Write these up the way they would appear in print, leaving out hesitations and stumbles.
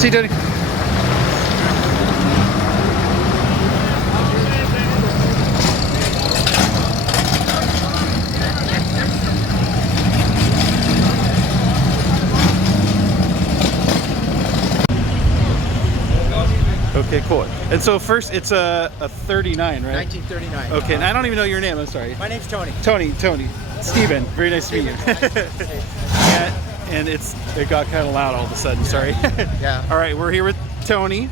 See you, Tony. Okay, cool. And so first, it's a 39, right? 1939. Okay, and I don't even know your name. I'm sorry. My name's Tony. Tony. Steven. Very nice to meet you. And it got kind of loud all of a sudden. Sorry. Yeah. All right, we're here with Tony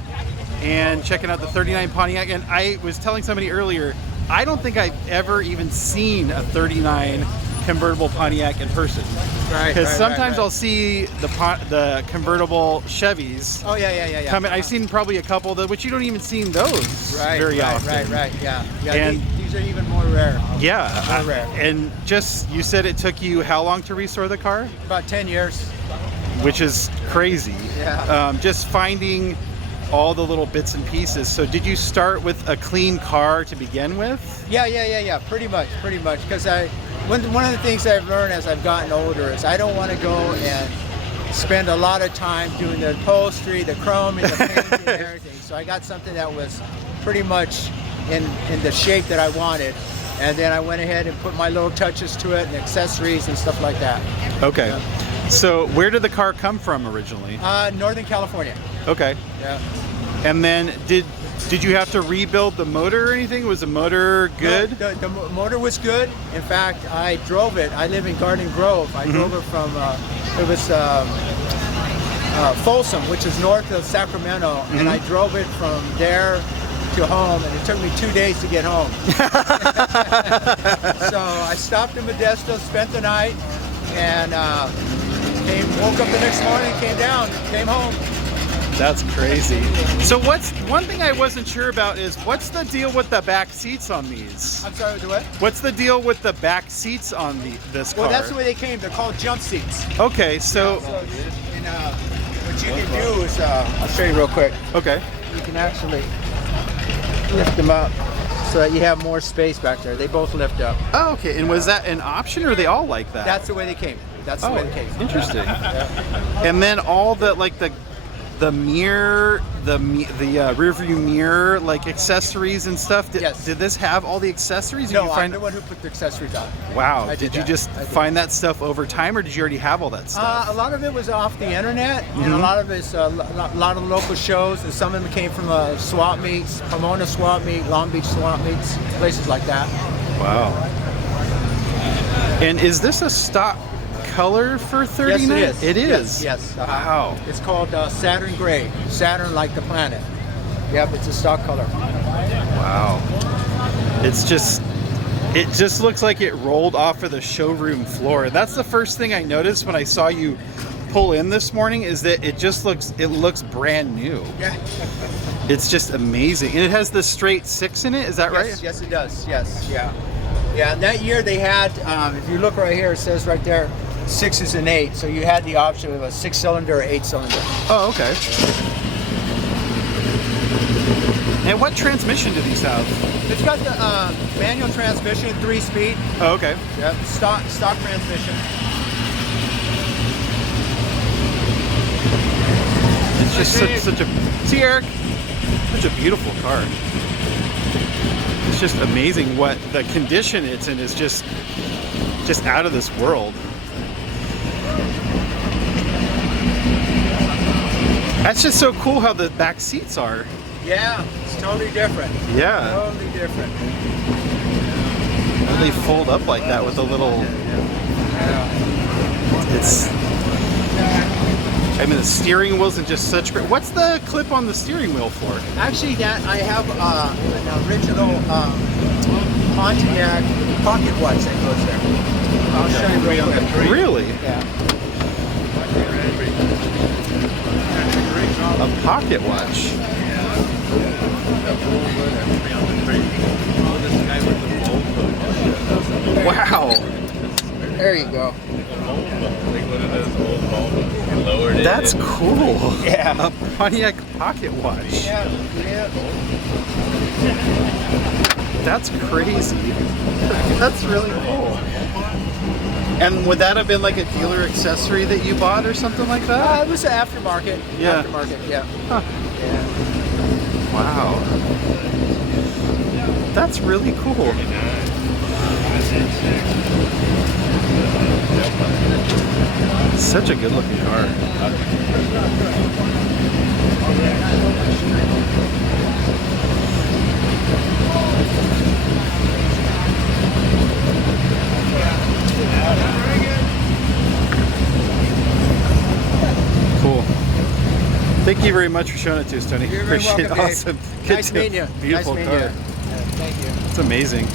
and checking out the 39 Pontiac. And I was telling somebody earlier, I don't think I've ever even seen a 39 convertible Pontiac in person. Right. Because sometimes I'll see the convertible Chevys. Oh yeah. Coming. I've seen probably a couple that which you don't even see those very often. Right. Yeah. And these are even more rare. Yeah. More rare. And just you said it took you how long to restore the car? About 10 years. Which is crazy. Yeah. Just finding all the little bits and pieces. So did you start with a clean car to begin with? Yeah. Pretty much. Because one of the things I've learned as I've gotten older is I don't want to go and spend a lot of time doing the upholstery, the chrome, and the paint and everything. So I got something that was pretty much in the shape that I wanted, and then I went ahead and put my little touches to it and accessories and stuff like that. Okay. Yeah. So where did the car come from originally? Northern California. Okay. Yeah. And then did you have to rebuild the motor or anything? Was the motor good? No, the motor was good. In fact, I drove it. I live in Garden Grove. I drove it from, it was Folsom, which is north of Sacramento, and I drove it from there to home, and it took me 2 days to get home. So I stopped in Modesto, spent the night, and woke up the next morning, came down, came home. That's crazy. So what's one thing I wasn't sure about is what's the deal with the back seats on these? I'm sorry, with the what? What's the deal with the back seats on this car? Well, that's the way they came. They're called jump seats. Okay, so what you can do is, I'll show you real quick. Okay. You can actually lift them up so that you have more space back there. They both lift up. Oh, okay. And was that an option, or are they all like that? That's the way they came. That's the way they came. Interesting. Yeah. And then all the the mirror, the rear view mirror, like accessories and stuff. Yes. Did this have all the accessories? No, I'm the one who put the accessories on. Wow. Did you just find that stuff over time, or did you already have all that stuff? A lot of it was off the internet, and a lot of it's a lot of local shows, and some of them came from swap meets, Pomona swap meet, Long Beach swap meets, places like that. Wow. And is this a stock color for 39? Yes, it is. It is? Yes. Wow. It's called Saturn Gray. Saturn like the planet. Yep, it's a stock color. Wow. It just looks like it rolled off of the showroom floor. That's the first thing I noticed when I saw you pull in this morning, is that it looks brand new. Yeah. It's just amazing. And it has the straight 6 in it, is that right? Yes, it does. Yes, yeah. Yeah, and that year they had, if you look right here, it says right there, 6s and 8. So you had the option of a 6-cylinder or 8-cylinder. Oh, okay. And what transmission do these have? It's got the manual transmission, 3-speed. Oh, okay. Yep, stock transmission. It's just such a... See, Eric? Such a beautiful car. It's just amazing what the condition it's in is just out of this world. That's just so cool how the back seats are. Yeah, it's totally different. Yeah. Totally different. They fold up like that with a little... It's... I mean, the steering wheels and just such great... What's the clip on the steering wheel for? Actually, that I have an original Pontiac pocket watch that goes there. I'll show you real quick. Really? Yeah. A pocket watch. Wow. There you go. That's cool. Yeah. A Pontiac pocket watch. Yeah. That's crazy. That's really cool. And would that have been like a dealer accessory that you bought or something like that? It was an aftermarket. Yeah. Aftermarket, yeah. Huh. Yeah. Wow. That's really cool. Such a good looking car. Cool. Thank you very much for showing it to us, Tony. You're very Appreciate it. welcome, Dave. Awesome. Nice meeting you. Beautiful nice car. meeting you. Thank you. It's amazing.